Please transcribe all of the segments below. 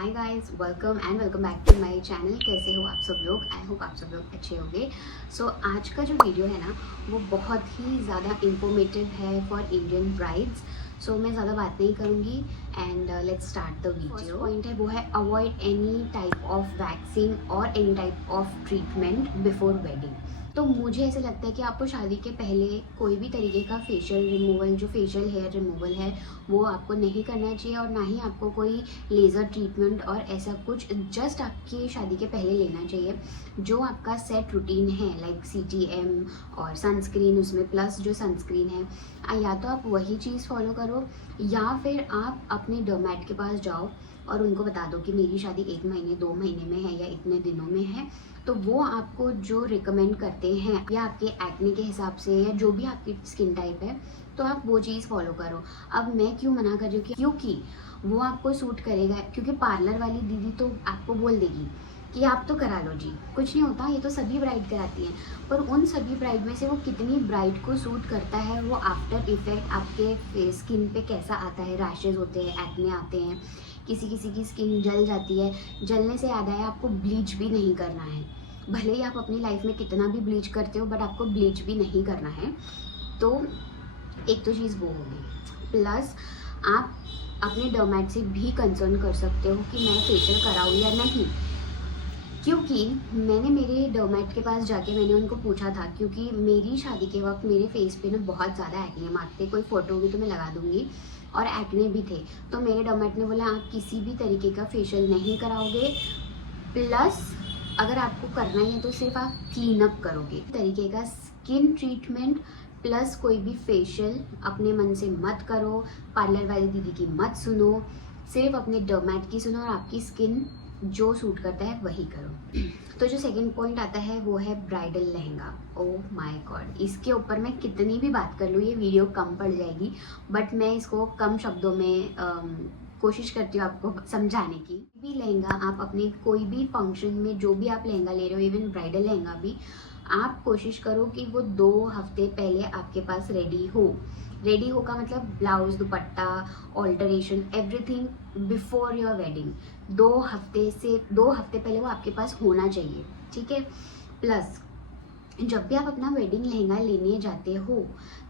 Hi guys, welcome back to my channel. कैसे हो आप सब लोग? आई होप आप सब लोग अच्छे होंगे। सो आज का जो वीडियो है ना, वो बहुत ही ज़्यादा इंफॉर्मेटिव है फॉर इंडियन ब्राइड्स। सो मैं ज़्यादा बात नहीं करूँगी and let's start the video. First point है वो है avoid any type of waxing और any type of treatment before wedding. तो मुझे ऐसा लगता है कि आपको शादी के पहले कोई भी तरीके का फेशियल रिमूवल, जो फेशियल हेयर रिमूवल है, वो आपको नहीं करना चाहिए और ना ही आपको कोई लेज़र ट्रीटमेंट और ऐसा कुछ जस्ट आपकी शादी के पहले लेना चाहिए। जो आपका सेट रूटीन है लाइक CTM और सनस्क्रीन, उसमें प्लस जो सनस्क्रीन है, या तो आप वही चीज़ फॉलो करो या फिर आप अपने डर्मैट के पास जाओ और उनको बता दो कि मेरी शादी 1 महीने 2 महीने में है या इतने दिनों में है। तो वो आपको जो रिकमेंड करते हैं या आपके एक्ने के हिसाब से या जो भी आपकी स्किन टाइप है, तो आप वो चीज़ फॉलो करो। अब मैं क्यों मना कर रही हूँ? क्योंकि वो आपको सूट करेगा। क्योंकि पार्लर वाली दीदी तो आपको बोल देगी कि आप तो करा लो जी, कुछ नहीं होता, ये तो सभी ब्राइड कराती हैं। पर उन सभी ब्राइड में से वो कितनी ब्राइड को सूट करता है, वो आफ्टर इफेक्ट आपके स्किन पे कैसा आता है, रैशेज होते हैं, एक्ने आते हैं, किसी किसी की स्किन जल जाती है। जलने से याद आया, आपको ब्लीच भी नहीं करना है। भले ही आप अपनी लाइफ में कितना भी ब्लीच करते हो, बट आपको ब्लीच भी नहीं करना है। तो एक तो चीज़ वो होगी। प्लस आप अपने डर्मैट से भी कंसर्न कर सकते हो कि मैं फेशियल कराऊँ या नहीं। क्योंकि मैंने मेरे डर्मैट के पास जाके मैंने उनको पूछा था, क्योंकि मेरी शादी के वक्त मेरे फेस पे ना बहुत ज़्यादा एक्ने मार्क थे। कोई फ़ोटो होगी तो मैं लगा दूँगी, और एक्ने भी थे। तो मेरे डर्मैट ने बोला आप किसी भी तरीके का फेशियल नहीं कराओगे, प्लस अगर आपको करना ही है तो सिर्फ आप क्लीन अप करोगे। तरीके का स्किन ट्रीटमेंट प्लस कोई भी फेशियल अपने मन से मत करो, पार्लर वाली दीदी की मत सुनो, सिर्फ अपने डर्मैट की सुनो और आपकी स्किन जो सूट करता है वही करो। तो जो सेकंड पॉइंट आता है वो है bridal lehenga. Oh my God, इसके ऊपर मैं कितनी भी बात कर लूँ ये वीडियो कम पड़ जाएगी, बट मैं इसको कम शब्दों में कोशिश करती हूँ आपको समझाने की। भी लहंगा आप अपने कोई भी फंक्शन में जो भी आप लहंगा ले रहे हो, इवन ब्राइडल लहंगा भी, आप कोशिश करो कि वो 2 हफ्ते पहले आपके पास रेडी हो। रेडी होगा मतलब blouse, dupatta, alteration, everything before your wedding. 2 हफ्ते पहले वो आपके पास होना चाहिए, ठीक है। प्लस जब भी आप अपना वेडिंग लहंगा लेने जाते हो,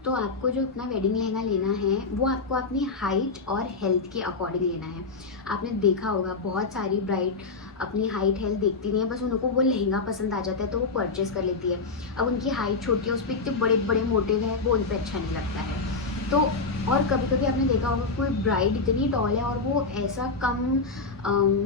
तो आपको जो अपना वेडिंग लहंगा लेना है वो आपको अपनी हाइट और हेल्थ के अकॉर्डिंग लेना है। आपने देखा होगा बहुत सारी ब्राइड अपनी हाइट हेल्थ देखती नहीं है, बस उनको वो लहंगा पसंद आ जाता है तो वो परचेस कर लेती है। अब उनकी हाइट छोटी है, उस पर इतने बड़े बड़े मोटिव है, वो उन पर अच्छा नहीं लगता है। तो और कभी कभी आपने देखा होगा कोई ब्राइड इतनी टॉल है और वो ऐसा कम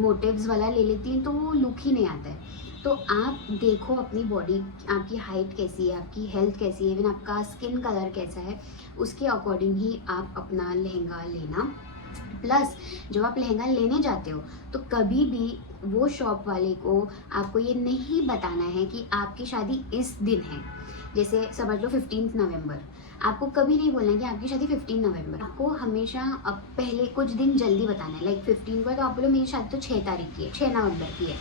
मोटिव्स वाला ले लेती है तो वो लुक ही नहीं आता है। तो आप देखो अपनी बॉडी, आपकी हाइट कैसी है, आपकी हेल्थ कैसी है, इवन आपका स्किन कलर कैसा है, उसके अकॉर्डिंग ही आप अपना लहंगा लेना। प्लस जब आप लहंगा लेने जाते हो तो कभी भी वो शॉप वाले को आपको ये नहीं बताना है कि आपकी शादी इस दिन है। जैसे समझ लो 15 नवंबर, आपको कभी नहीं बोलना है कि आपकी शादी 15 नवंबर। आपको हमेशा अब पहले कुछ दिन जल्दी बताना है। लाइक 15 को है तो आप बोलो मेरी शादी तो 6 तारीख की है, 6 नवंबर की है,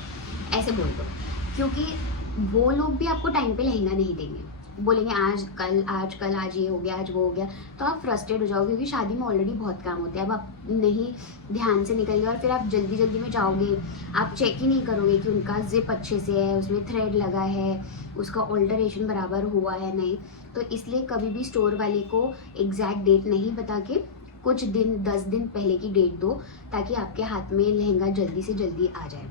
ऐसे बोल दो। क्योंकि वो लोग भी आपको टाइम पे लहंगा नहीं देंगे, बोलेंगे आज ये हो गया, आज वो हो गया, तो आप फ्रस्ट्रेट हो जाओगे। क्योंकि शादी में ऑलरेडी बहुत काम होते हैं। अब आप नहीं ध्यान से निकल गए और फिर आप जल्दी जल्दी में जाओगे, आप चेक ही नहीं करोगे कि उनका जिप अच्छे से है, उसमें थ्रेड लगा है, उसका ऑल्टरेशन बराबर हुआ है नहीं। तो इसलिए कभी भी स्टोर वाले को एग्जैक्ट डेट नहीं बता के कुछ दिन 10 दिन पहले की डेट दो, ताकि आपके हाथ में लहंगा जल्दी से जल्दी आ जाए।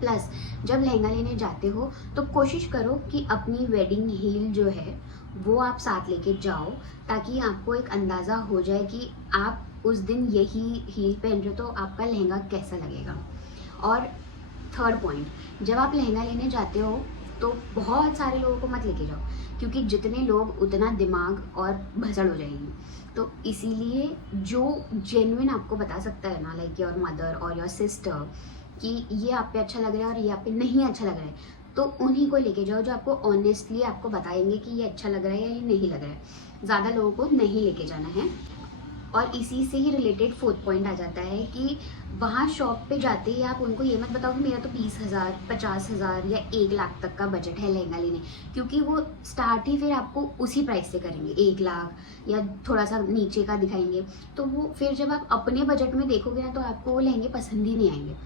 प्लस जब लहंगा लेने जाते हो तो कोशिश करो कि अपनी वेडिंग हील जो है वो आप साथ लेके जाओ, ताकि आपको एक अंदाज़ा हो जाए कि आप उस दिन यही हील पहन रहे हो तो आपका लहंगा कैसा लगेगा। और थर्ड पॉइंट, जब आप लहंगा लेने जाते हो तो बहुत सारे लोगों को मत लेके जाओ, क्योंकि जितने लोग उतना दिमाग और भसड़ हो जाएगी। तो इसीलिए जो जेन्युइन आपको बता सकता है ना, लाइक योर मदर और योर सिस्टर, कि ये आप पे अच्छा लग रहा है और ये आप पे नहीं अच्छा लग रहा है, तो उन्हीं को लेके जाओ जो आपको ऑनेस्टली आपको बताएंगे कि ये अच्छा लग रहा है या ये नहीं लग रहा है। ज़्यादा लोगों को नहीं लेके जाना है। और इसी से ही रिलेटेड फोर्थ पॉइंट आ जाता है कि वहाँ शॉप पे जाते ही आप उनको ये मत बताओ कि मेरा तो 20,000, 50,000 या 1 लाख तक का बजट है लहंगा लेने, क्योंकि वो स्टार्ट ही फिर आपको उसी प्राइस से करेंगे, 1 लाख या थोड़ा सा नीचे का दिखाएंगे। तो वो फिर जब आप अपने बजट में देखोगे ना तो आपको वो लहंगे पसंद ही नहीं आएंगे।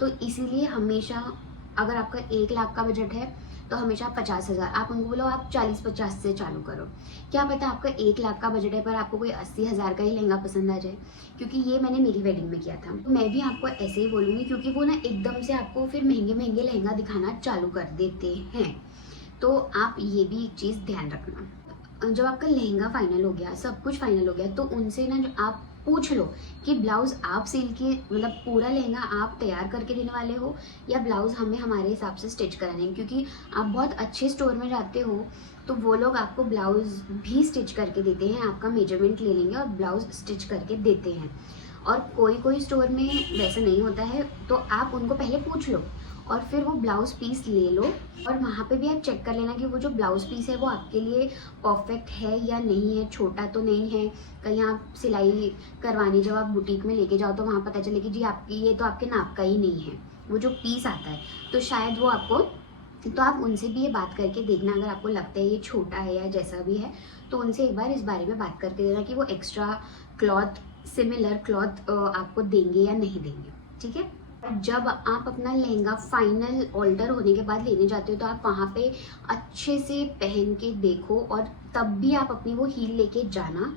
तो इसीलिए हमेशा अगर आपका 1 लाख का बजट है तो हमेशा 50,000, आप उनको बोलो आप 40-50 से चालू करो। क्या पता आपका 1 लाख का बजट है पर आपको कोई 80,000 का ही लहंगा पसंद आ जाए, क्योंकि ये मैंने मेरी वेडिंग में किया था। तो मैं भी आपको ऐसे ही बोलूँगी, क्योंकि वो ना एकदम से आपको फिर महंगे महंगे लहंगा दिखाना चालू कर देते हैं। तो आप ये भी एक चीज़ ध्यान रखना। जब आपका लहंगा फाइनल हो गया, सब कुछ फाइनल हो गया, तो उनसे ना जो आप पूछ लो कि ब्लाउज़ आप सिल के मतलब पूरा लहंगा आप तैयार करके देने वाले हो या ब्लाउज़ हमें हमारे हिसाब से स्टिच कराने हैं। क्योंकि आप बहुत अच्छे स्टोर में जाते हो तो वो लोग आपको ब्लाउज़ भी स्टिच करके देते हैं, आपका मेजरमेंट ले लेंगे और ब्लाउज़ स्टिच करके देते हैं। और कोई कोई स्टोर में वैसा नहीं होता है, तो आप उनको पहले पूछ लो और फिर वो ब्लाउज़ पीस ले लो और वहाँ पे भी आप चेक कर लेना कि वो जो ब्लाउज़ पीस है वो आपके लिए परफेक्ट है या नहीं है, छोटा तो नहीं है। कहीं आप सिलाई करवाने जब आप बुटीक में लेके जाओ तो वहाँ पता चले कि जी आपकी ये तो आपके नाप का ही नहीं है, वो जो पीस आता है तो शायद वो आपको, तो आप उनसे भी ये बात करके देखना, अगर आपको लगता है ये छोटा है या जैसा भी है तो उनसे एक बार इस बारे में बात करके देना कि वो एक्स्ट्रा क्लॉथ, सिमिलर क्लॉथ आपको देंगे या नहीं देंगे, ठीक है। जब आप अपना लहंगा फाइनल ऑल्टर होने के बाद लेने जाते हो तो आप वहाँ पे अच्छे से पहन के देखो और तब भी आप अपनी वो हील लेके जाना,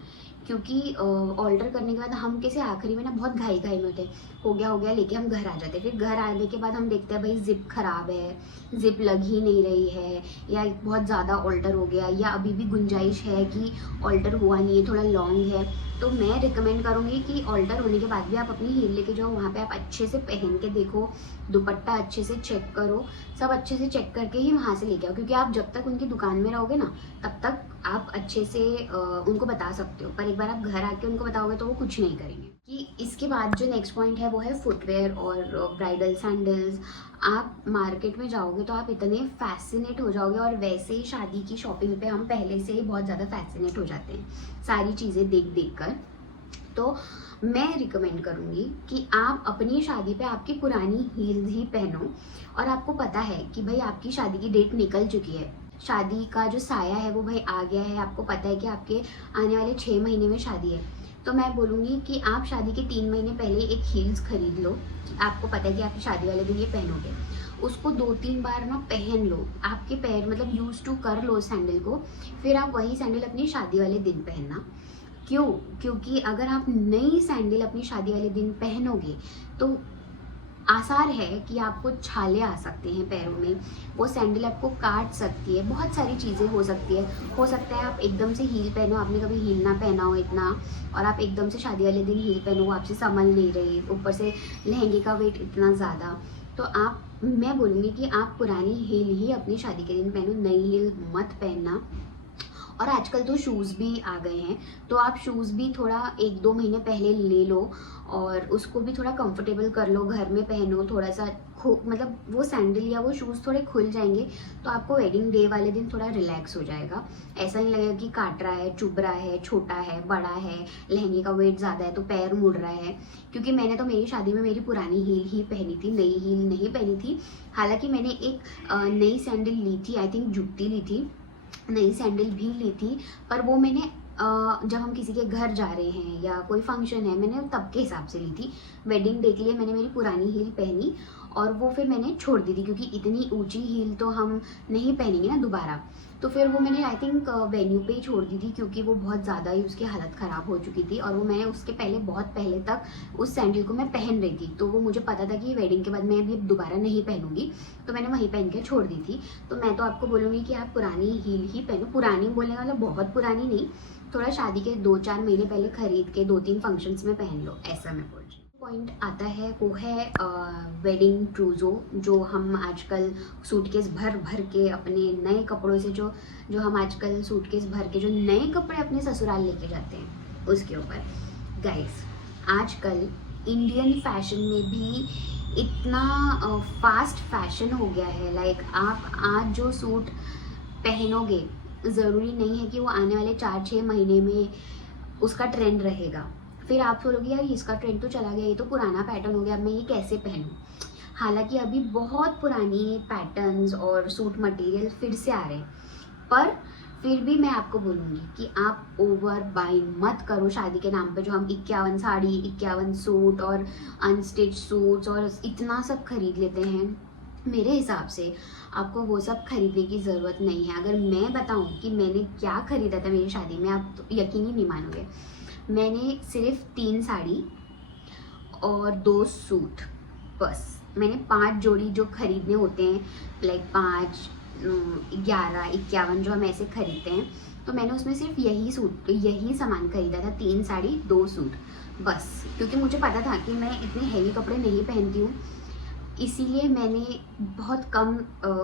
क्योंकि ऑल्टर करने के बाद हम कैसे आखिरी में ना बहुत घाई में होते हैं, हो गया लेके हम घर आ जाते हैं। फिर घर आने के बाद हम देखते हैं भाई जिप खराब है, जिप लग ही नहीं रही है, या बहुत ज़्यादा ऑल्टर हो गया, या अभी भी गुंजाइश है कि ऑल्टर हुआ नहीं है, थोड़ा लॉन्ग है। तो मैं रिकमेंड करूँगी कि ऑल्टर होने के बाद भी आप अपनी हील लेके जाओ, वहाँ पे आप अच्छे से पहन के देखो, दुपट्टा अच्छे से चेक करो, सब अच्छे से चेक करके ही वहाँ से लेके आओ। क्योंकि आप जब तक उनकी दुकान में रहोगे ना तब तक आप अच्छे से उनको बता सकते हो, पर एक बार आप घर आके उनको बताओगे तो वो कुछ नहीं करेंगे। कि इसके बाद जो नेक्स्ट पॉइंट है वो है फुटवेयर और ब्राइडल सैंडल्स। आप मार्केट में जाओगे तो आप इतने फैसिनेट हो जाओगे, और वैसे ही शादी की शॉपिंग पे हम पहले से ही बहुत ज़्यादा फैसिनेट हो जाते हैं सारी चीज़ें देख देख कर। तो मैं रिकमेंड करूँगी कि आप अपनी शादी पे आपकी पुरानी हील्स ही पहनो, और आपको पता है कि भाई आपकी शादी की डेट निकल चुकी है, शादी का जो साया है वो भाई आ गया है, आपको पता है कि आपके आने वाले 6 महीने में शादी है। तो मैं बोलूँगी कि आप शादी के 3 महीने पहले एक हील्स खरीद लो, आपको पता है कि आपकी शादी वाले दिन ये पहनोगे, उसको 2-3 बार ना पहन लो, आपके पैर मतलब यूज टू कर लो सैंडल को, फिर आप वही सैंडल अपनी शादी वाले दिन पहनना। क्यों? क्योंकि अगर आप नई सैंडल अपनी शादी वाले दिन पहनोगे तो आसार है कि आपको छाले आ सकते हैं पैरों में, वो सैंडल आपको काट सकती है, बहुत सारी चीज़ें हो सकती है। हो सकता है आप एकदम से हील पहनो, आपने कभी हील ना पहना हो इतना, और आप एकदम से शादी वाले दिन हील पहनो, वो आपसे संभल नहीं रही, ऊपर से लहंगे का वेट इतना ज़्यादा। तो मैं बोलूँगी कि आप पुरानी हील ही अपनी शादी के दिन पहनो, नई हील मत पहनना। और आजकल तो शूज़ भी आ गए हैं, तो आप शूज़ भी थोड़ा 1-2 महीने पहले ले लो और उसको भी थोड़ा कंफर्टेबल कर लो, घर में पहनो, थोड़ा सा मतलब वो सैंडल या वो शूज़ थोड़े खुल जाएंगे तो आपको वेडिंग डे वाले दिन थोड़ा रिलैक्स हो जाएगा। ऐसा नहीं लगेगा कि काट रहा है, चुभ रहा है, छोटा है, बड़ा है, लहंगे का वेट ज़्यादा है तो पैर मुड़ रहा है। क्योंकि मैंने तो मेरी शादी में मेरी पुरानी हील ही पहनी थी, नई हील नहीं पहनी थी। हालांकि मैंने एक नई सैंडल ली थी, आई थिंक जूती ली थी, नई सैंडल भी ली थी, पर वो मैंने जब हम किसी के घर जा रहे हैं या कोई फंक्शन है मैंने तब के हिसाब से ली थी। वेडिंग डे के लिए मैंने मेरी पुरानी हील पहनी और वो फिर मैंने छोड़ दी थी, क्योंकि इतनी ऊंची हील तो हम नहीं पहनेंगे ना दोबारा। तो फिर वो मैंने आई थिंक वेन्यू पे ही छोड़ दी थी, क्योंकि वो बहुत ज़्यादा ही उसकी हालत ख़राब हो चुकी थी, और वो मैंने उसके पहले बहुत पहले तक उस सैंडल को मैं पहन रही थी, तो वो मुझे पता था कि वेडिंग के बाद मैं अभी दोबारा नहीं पहनूंगी, तो मैंने वहीं पहन के छोड़ दी थी। तो मैं तो आपको बोलूँगी कि आप पुरानी हील ही पहनो, पुरानी बोलने वाला बहुत पुरानी नहीं, थोड़ा शादी के 2-4 महीने पहले खरीद के 2-3 फंक्शंस में पहन लो, ऐसा मैं बोल रही हूँ। पॉइंट आता है वो है वेडिंग ट्रूजो, जो हम आजकल सूटकेस भर भर के अपने नए कपड़ों से जो हम आजकल सूटकेस भर के जो नए कपड़े अपने ससुराल लेके जाते हैं उसके ऊपर। गाइस, आजकल इंडियन फैशन में भी इतना फास्ट फैशन हो गया है, लाइक आप आज जो सूट पहनोगे ज़रूरी नहीं है कि वो आने वाले 4-6 महीने में उसका ट्रेंड रहेगा। फिर आप सोचोगे यार इसका ट्रेंड तो चला गया, ये तो पुराना पैटर्न हो गया, अब मैं ये कैसे पहनूं। हालांकि अभी बहुत पुरानी पैटर्न्स और सूट मटेरियल फिर से आ रहे हैं, पर फिर भी मैं आपको बोलूँगी कि आप ओवर बाइंग मत करो शादी के नाम पे। जो हम 51 साड़ी, 51 सूट और अनस्टिच सूट्स और इतना सब खरीद लेते हैं, मेरे हिसाब से आपको वो सब खरीदने की ज़रूरत नहीं है। अगर मैं बताऊं कि मैंने क्या खरीदा था मेरी शादी में, आप तो यकीन ही नहीं मानोगे। मैंने सिर्फ 3 साड़ी और 2 सूट, बस। मैंने 5 जोड़ी जो खरीदने होते हैं, लाइक 5, 11, 51 जो हम ऐसे खरीदते हैं, तो मैंने उसमें सिर्फ यही सामान खरीदा था, 3 साड़ी 2 सूट, बस। क्योंकि मुझे पता था कि मैं इतने हैवी कपड़े नहीं पहनती हूँ, इसीलिए मैंने बहुत कम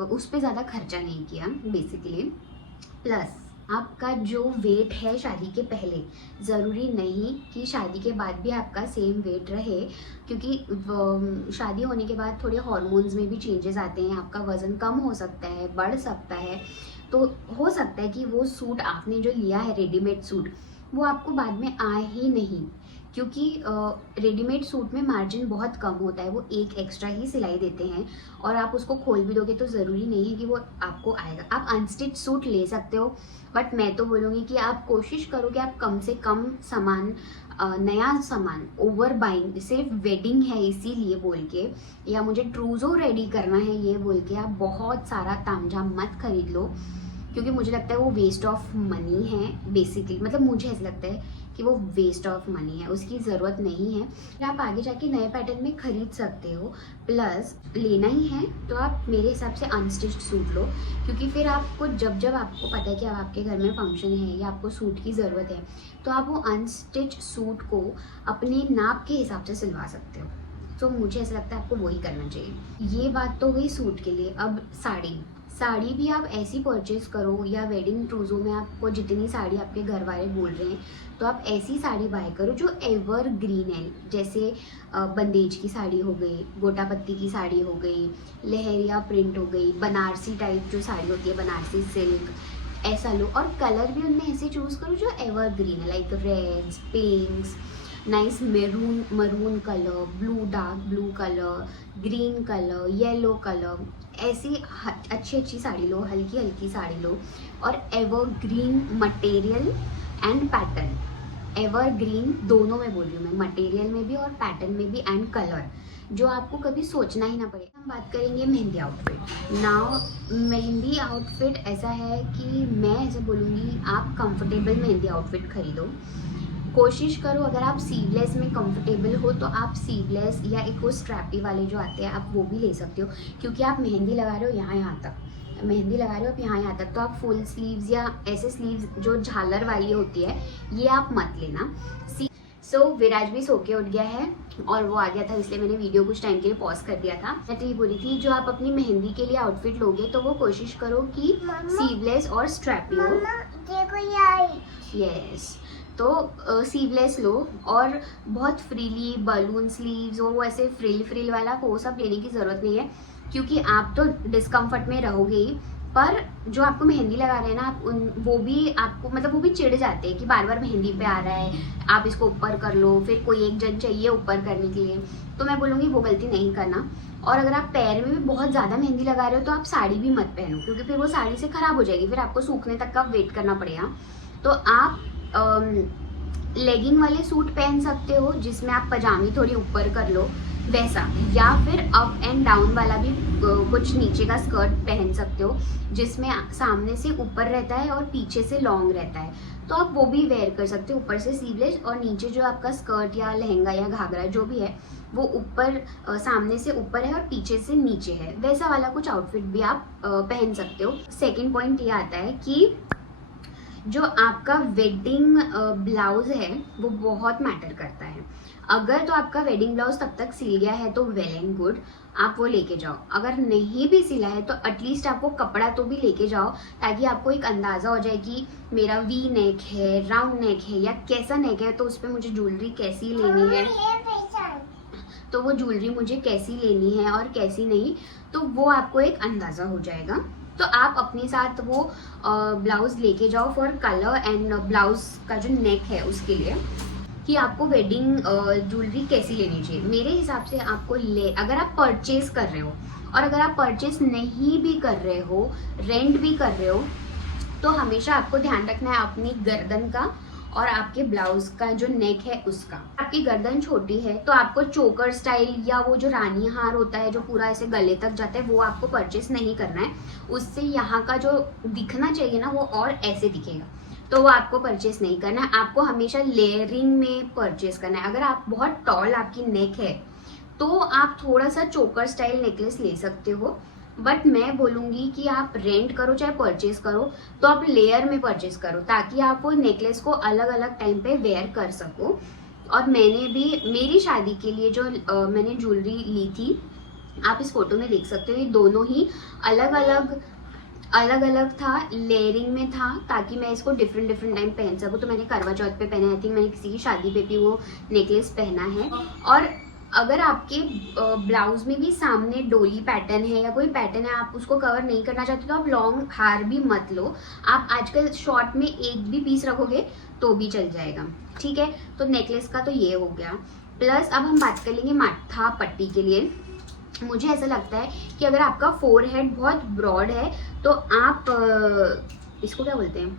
उस पर ज़्यादा खर्चा नहीं किया बेसिकली। प्लस आपका जो वेट है शादी के पहले, ज़रूरी नहीं कि शादी के बाद भी आपका सेम वेट रहे, क्योंकि शादी होने के बाद थोड़े हार्मोन्स में भी चेंजेस आते हैं। आपका वज़न कम हो सकता है, बढ़ सकता है, तो हो सकता है कि वो सूट आपने जो लिया है रेडीमेड सूट, वो आपको बाद में आए ही नहीं, क्योंकि रेडीमेड सूट में मार्जिन बहुत कम होता है, वो एक एक्स्ट्रा ही सिलाई देते हैं, और आप उसको खोल भी दोगे तो ज़रूरी नहीं है कि वो आपको आएगा। आप अनस्टिच सूट ले सकते हो, बट मैं तो बोलूँगी कि आप कोशिश करो कि आप कम से कम सामान, नया सामान, ओवर बाइंग, सिर्फ वेडिंग है इसीलिए बोल के, या मुझे ट्रूज़ो रेडी करना है ये बोल के आप बहुत सारा तामझाम मत खरीद लो, क्योंकि मुझे लगता है वो वेस्ट ऑफ मनी है बेसिकली। मतलब मुझे ऐसा लगता है कि वो वेस्ट ऑफ मनी है, उसकी ज़रूरत नहीं है। फिर आप आगे जाके नए पैटर्न में ख़रीद सकते हो। प्लस लेना ही है तो आप मेरे हिसाब से अनस्टिच्ड सूट लो, क्योंकि फिर आपको जब जब आपको पता है कि अब आपके घर में फंक्शन है या आपको सूट की ज़रूरत है, तो आप वो अनस्टिच सूट को अपने नाप के हिसाब से सिलवा सकते हो। तो मुझे ऐसा लगता है आपको वही करना चाहिए। ये बात तो गई सूट के लिए। अब साड़ी भी आप ऐसी परचेज करो, या वेडिंग ट्रूज़ो में आपको जितनी साड़ी आपके घर वाले बोल रहे हैं, तो आप ऐसी साड़ी बाय करो जो एवर ग्रीन है। जैसे बंदेज की साड़ी हो गई, गोटा पत्ती की साड़ी हो गई, लहरिया प्रिंट हो गई, बनारसी टाइप जो साड़ी होती है, बनारसी सिल्क, ऐसा लो। और कलर भी उनमें ऐसे चूज़ करो जो एवर ग्रीन है, like reds, pinks, nice maroon colour, blue, dark blue colour, green colour, yellow colour, ऐसी अच्छी साड़ी लो, हल्की हल्की साड़ी लो। और evergreen material and pattern, evergreen दोनों में बोल रही हूँ मैं, मटेरियल में भी और पैटर्न में भी, एंड कलर, जो आपको कभी सोचना ही ना पड़े। हम बात करेंगे mehndi outfit. Now mehndi outfit ऐसा है कि मैं ऐसे बोलूँगी, आप कंफर्टेबल मेहंदी आउटफिट खरीदो। कोशिश करो, अगर आप सीवलेस में कंफर्टेबल हो तो आप सीवलेस या एक वो स्ट्रैपी वाले जो आते हैं आप वो भी ले सकते हो, क्योंकि आप मेहंदी लगा रहे हो यहाँ तक, मेहंदी लगा रहे हो आप यहाँ तक, तो आप फुल स्लीव्स या ऐसे स्लीव्स जो झालर वाली होती है ये आप मत लेना। सो विराज भी सो के उठ गया है और वो आ गया था, इसलिए मैंने वीडियो कुछ टाइम के लिए पॉज कर दिया था। मैं तो ये बोली थी, जो आप अपनी मेहंदी के लिए आउटफिट लोगे तो वो कोशिश करो कि सीवलेस और स्ट्रैपी हो। यस, तो सीवलेस लो, और बहुत फ्रीली बलून स्लीव्स और वो ऐसे फ्रिल वाला वो सब लेने की ज़रूरत नहीं है, क्योंकि आप तो डिस्कम्फर्ट में रहोगे ही, पर जो आपको मेहंदी लगा रहे हैं ना, आप वो भी आपको, मतलब वो भी चिढ़ जाते हैं कि बार बार मेहंदी पे आ रहा है, आप इसको ऊपर कर लो, फिर कोई एक जन चाहिए ऊपर करने के लिए। तो मैं बोलूँगी वो गलती नहीं करना। और अगर आप पैर में भी बहुत ज़्यादा मेहंदी लगा रहे हो तो आप साड़ी भी मत पहनो, क्योंकि फिर वो साड़ी से ख़राब हो जाएगी, फिर आपको सूखने तक का वेट करना पड़ेगा। तो आप लेगिंग वाले सूट पहन सकते हो जिसमें आप पजामी थोड़ी ऊपर कर लो वैसा, या फिर अप एंड डाउन वाला भी कुछ नीचे का स्कर्ट पहन सकते हो जिसमें सामने से ऊपर रहता है और पीछे से लॉन्ग रहता है, तो आप वो भी वेयर कर सकते हो। ऊपर से सीवलेस और नीचे जो आपका स्कर्ट या लहंगा या घाघरा जो भी है वो ऊपर सामने से ऊपर है और पीछे से नीचे है, वैसा वाला कुछ आउटफिट भी आप पहन सकते हो। सेकेंड पॉइंट ये आता है कि जो आपका वेडिंग ब्लाउज है वो बहुत मैटर करता है। अगर तो आपका वेडिंग ब्लाउज तब तक सिल गया है तो वेल एंड गुड, आप वो लेके जाओ। अगर नहीं भी सिला है तो एटलीस्ट आप वो कपड़ा तो भी लेके जाओ, ताकि आपको एक अंदाज़ा हो जाए कि मेरा वी नेक है, राउंड नेक है या कैसा नेक है, तो उस पर मुझे ज्वेलरी कैसी लेनी है, तो वो ज्वेलरी मुझे कैसी लेनी है और कैसी नहीं, तो वो आपको एक अंदाज़ा हो जाएगा। तो आप अपने साथ वो ब्लाउज लेके जाओ फॉर कलर एंड ब्लाउज का जो नेक है उसके लिए, कि आपको वेडिंग ज्वेलरी कैसी लेनी चाहिए। मेरे हिसाब से आपको अगर आप परचेज कर रहे हो, और अगर आप परचेज नहीं भी कर रहे हो, रेंट भी कर रहे हो, तो हमेशा आपको ध्यान रखना है अपनी गर्दन का और आपके ब्लाउज का जो नेक है उसका। आपकी गर्दन छोटी है तो आपको चोकर स्टाइल या वो जो रानी हार होता है जो पूरा ऐसे गले तक जाता है, वो आपको परचेस नहीं करना है। उससे यहाँ का जो दिखना चाहिए ना वो और ऐसे दिखेगा, तो वो आपको परचेस नहीं करना है। आपको हमेशा लेयरिंग में परचेस करना है। अगर आप बहुत टॉल आपकी नेक है तो आप थोड़ा सा चोकर स्टाइल नेकलेस ले सकते हो, बट मैं बोलूँगी कि आप रेंट करो चाहे परचेज करो तो आप लेयर में परचेज करो, ताकि आप वो नेकलेस को अलग अलग टाइम पे वेयर कर सको। और मैंने भी मेरी शादी के लिए जो मैंने ज्वेलरी ली थी, आप इस फोटो में देख सकते हो, ये दोनों ही अलग अलग था, लेयरिंग में था, ताकि मैं इसको डिफरेंट टाइम पहन सकूँ। तो मैंने करवा चौथ पे पहना, आई थिंक मैंने किसी की शादी पे भी वो नेकलेस पहना है। और अगर आपके ब्लाउज में भी सामने डोली पैटर्न है या कोई पैटर्न है, आप उसको कवर नहीं करना चाहते तो आप लॉन्ग हार भी मत लो। आप आजकल शॉर्ट में एक भी पीस रखोगे तो भी चल जाएगा, ठीक है। तो नेकलेस का तो ये हो गया। प्लस अब हम बात कर लेंगे माथा पट्टी के लिए। मुझे ऐसा लगता है कि अगर आपका फोरहेड बहुत ब्रॉड है तो आप इसको क्या बोलते हैं,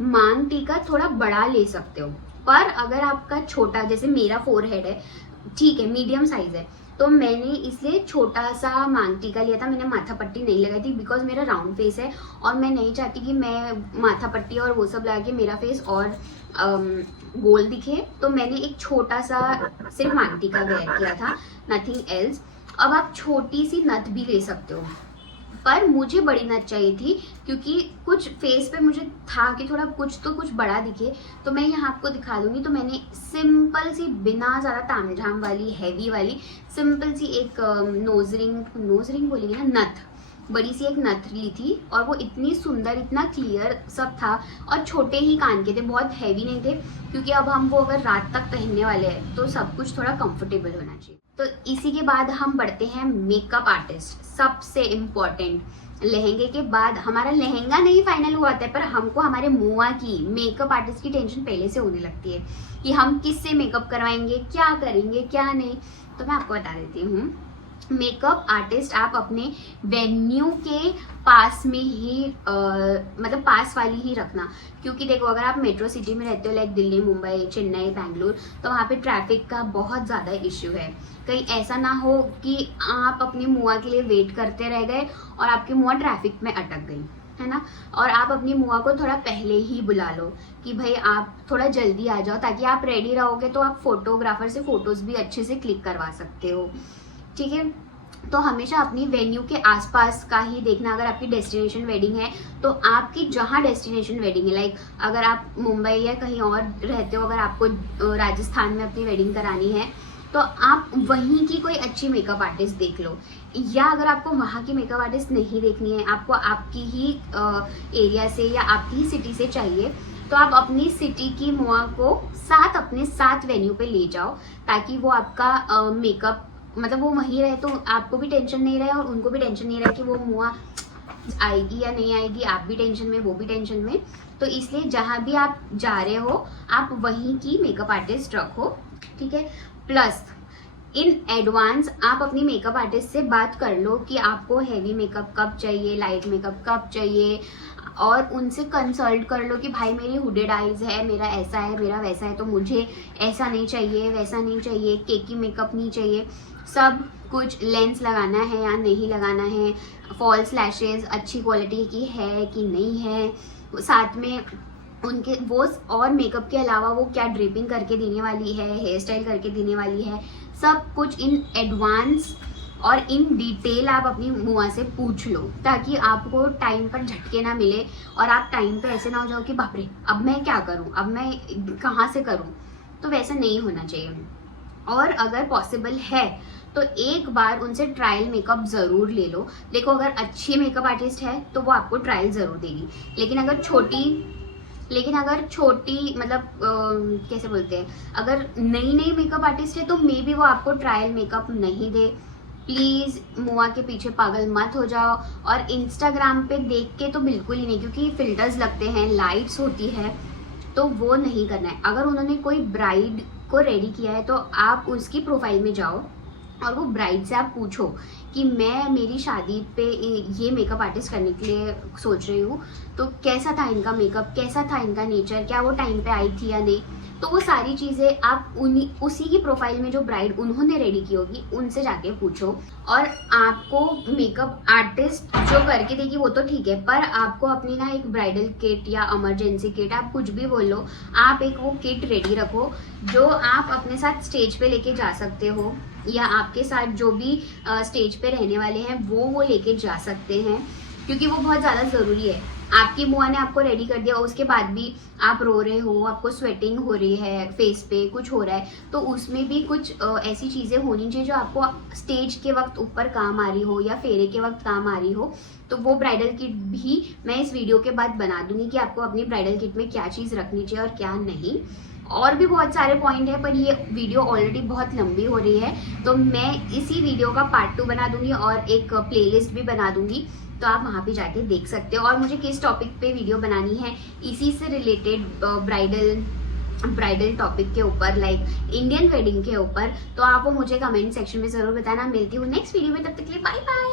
मांग टीका थोड़ा बड़ा ले सकते हो। पर अगर आपका छोटा, जैसे मेरा फोरहेड है, ठीक है, मीडियम साइज है, तो मैंने इसलिए छोटा सा मांग टीका लिया था। मैंने माथा पट्टी नहीं लगाई थी बिकॉज मेरा राउंड फेस है और मैं नहीं चाहती कि मैं माथा पट्टी और वो सब लगा के मेरा फेस और गोल दिखे। तो मैंने एक छोटा सा सिर्फ मांग टीका वेयर किया था, नथिंग एल्स। अब आप छोटी सी नथ भी ले सकते हो, पर मुझे बड़ी नथ चाहिए थी क्योंकि कुछ फेस पे मुझे था कि थोड़ा कुछ बड़ा दिखे। तो मैं यहाँ आपको दिखा दूंगी। तो मैंने सिंपल सी, बिना ज़्यादा तामझाम वाली, हैवी वाली, सिंपल सी एक नोज रिंग बोलेंगे ना, नथ, बड़ी सी एक नथ ली थी। और वो इतनी सुंदर, इतना क्लियर सब था, और छोटे ही कान के थे, बहुत हैवी नहीं थे, क्योंकि अब हम वो अगर रात तक पहनने वाले हैं तो सब कुछ थोड़ा कंफर्टेबल होना चाहिए। तो इसी के बाद हम बढ़ते हैं मेकअप आर्टिस्ट। सबसे इम्पोर्टेंट, लहंगे के बाद हमारा लहंगा नहीं फाइनल हुआ था, पर हमको हमारे मुआ की, मेकअप आर्टिस्ट की टेंशन पहले से होने लगती है कि हम किससे मेकअप करवाएंगे, क्या करेंगे, क्या नहीं। तो मैं आपको बता देती हूँ, मेकअप आर्टिस्ट आप अपने वेन्यू के पास में ही मतलब पास वाली ही रखना। क्योंकि देखो, अगर आप मेट्रो सिटी में रहते हो, लाइक दिल्ली, मुंबई, चेन्नई, बेंगलुरु, तो वहाँ पे ट्रैफिक का बहुत ज़्यादा इश्यू है। कहीं ऐसा ना हो कि आप अपनी मुआ के लिए वेट करते रह गए और आपकी मुआ ट्रैफिक में अटक गई, है ना। और आप अपनी मुआ को थोड़ा पहले ही बुला लो कि भाई आप थोड़ा जल्दी आ जाओ, ताकि आप रेडी रहोगे तो आप फोटोग्राफर से फोटोज भी अच्छे से क्लिक करवा सकते हो, ठीक है। तो हमेशा अपनी वेन्यू के आसपास का ही देखना। अगर आपकी डेस्टिनेशन वेडिंग है तो आपकी जहाँ डेस्टिनेशन वेडिंग है, लाइक अगर आप मुंबई या कहीं और रहते हो, अगर आपको राजस्थान में अपनी वेडिंग करानी है तो आप वहीं की कोई अच्छी मेकअप आर्टिस्ट देख लो। या अगर आपको वहाँ की मेकअप आर्टिस्ट नहीं देखनी है, आपको आपकी ही एरिया से या आपकी ही सिटी से चाहिए, तो आप अपनी सिटी की मुआ को अपने साथ वेन्यू पे ले जाओ, ताकि वो आपका मेकअप, मतलब वो वहीं रहे तो आपको भी टेंशन नहीं रहे और उनको भी टेंशन नहीं रहे कि वो मुआ आएगी या नहीं आएगी, आप भी टेंशन में, वो भी टेंशन में। तो इसलिए जहाँ भी आप जा रहे हो आप वहीं की मेकअप आर्टिस्ट रखो, ठीक है। प्लस इन एडवांस आप अपनी मेकअप आर्टिस्ट से बात कर लो कि आपको हैवी मेकअप कब चाहिए, लाइट मेकअप कब चाहिए, और उनसे कंसल्ट कर लो कि भाई मेरी हुडेड आइज है, मेरा ऐसा है, मेरा वैसा है, तो मुझे ऐसा नहीं चाहिए, वैसा नहीं चाहिए, केकी मेकअप नहीं चाहिए, सब कुछ लेंस लगाना है या नहीं लगाना है, फॉल्स लैशेज अच्छी क्वालिटी की है कि नहीं है, साथ में उनके वो और मेकअप के अलावा वो क्या ड्रिपिंग करके देने वाली है, हेयर स्टाइल करके देने वाली है, सब कुछ इन एडवांस और इन डिटेल आप अपनी मुआ से पूछ लो, ताकि आपको टाइम पर झटके ना मिले और आप टाइम पे ऐसे ना हो जाओ कि बाप रे अब मैं क्या करूं, अब मैं कहाँ से करूं। तो वैसा नहीं होना चाहिए। और अगर पॉसिबल है तो एक बार उनसे ट्रायल मेकअप ज़रूर ले लो। देखो, अगर अच्छी मेकअप आर्टिस्ट है तो वो आपको ट्रायल ज़रूर देगी, लेकिन अगर छोटी मतलब कैसे बोलते हैं, अगर नई मेकअप आर्टिस्ट है तो मे बी वो आपको ट्रायल मेकअप नहीं दे। प्लीज़ मुआ के पीछे पागल मत हो जाओ। और इंस्टाग्राम पे देख के तो बिल्कुल ही नहीं, क्योंकि फिल्टर्स लगते हैं, लाइट्स होती है, तो वो नहीं करना है। अगर उन्होंने कोई ब्राइड को रेडी किया है तो आप उसकी प्रोफाइल में जाओ और वो ब्राइड से आप पूछो कि मैं मेरी शादी पे ये मेकअप आर्टिस्ट करने के लिए सोच रही हूँ, तो कैसा था इनका मेकअप, कैसा था इनका नेचर, क्या वो टाइम पे आई थी या नहीं। तो वो सारी चीज़ें आप उसी की प्रोफाइल में जो ब्राइड उन्होंने रेडी की होगी उनसे जाके पूछो। और आपको मेकअप आर्टिस्ट जो करके देगी वो तो ठीक है, पर आपको अपनी ना एक ब्राइडल किट या इमरजेंसी किट, आप कुछ भी बोलो, आप एक वो किट रेडी रखो जो आप अपने साथ स्टेज पे लेके जा सकते हो, या आपके साथ जो भी स्टेज पे रहने वाले हैं वो लेके जा सकते हैं, क्योंकि वो बहुत ज़्यादा ज़रूरी है। आपकी बुआ ने आपको रेडी कर दिया, उसके बाद भी आप रो रहे हो, आपको स्वेटिंग हो रही है, फेस पे कुछ हो रहा है, तो उसमें भी कुछ ऐसी चीज़ें होनी चाहिए जो आपको स्टेज के वक्त ऊपर काम आ रही हो या फेरे के वक्त काम आ रही हो। तो वो ब्राइडल किट भी मैं इस वीडियो के बाद बना दूंगी कि आपको अपनी ब्राइडल किट में क्या चीज़ रखनी चाहिए और क्या नहीं। और भी बहुत सारे पॉइंट है, पर ये वीडियो ऑलरेडी बहुत लंबी हो रही है, तो मैं इसी वीडियो का पार्ट 2 बना दूंगी और एक प्लेलिस्ट भी बना दूंगी, तो आप वहाँ पे जाके देख सकते हो। और मुझे किस टॉपिक पे वीडियो बनानी है इसी से रिलेटेड ब्राइडल टॉपिक के ऊपर, लाइक इंडियन वेडिंग के ऊपर, तो आप वो मुझे कमेंट सेक्शन में ज़रूर बताना। मिलती हूँ नेक्स्ट वीडियो में, तब तक के लिए बाय बाय।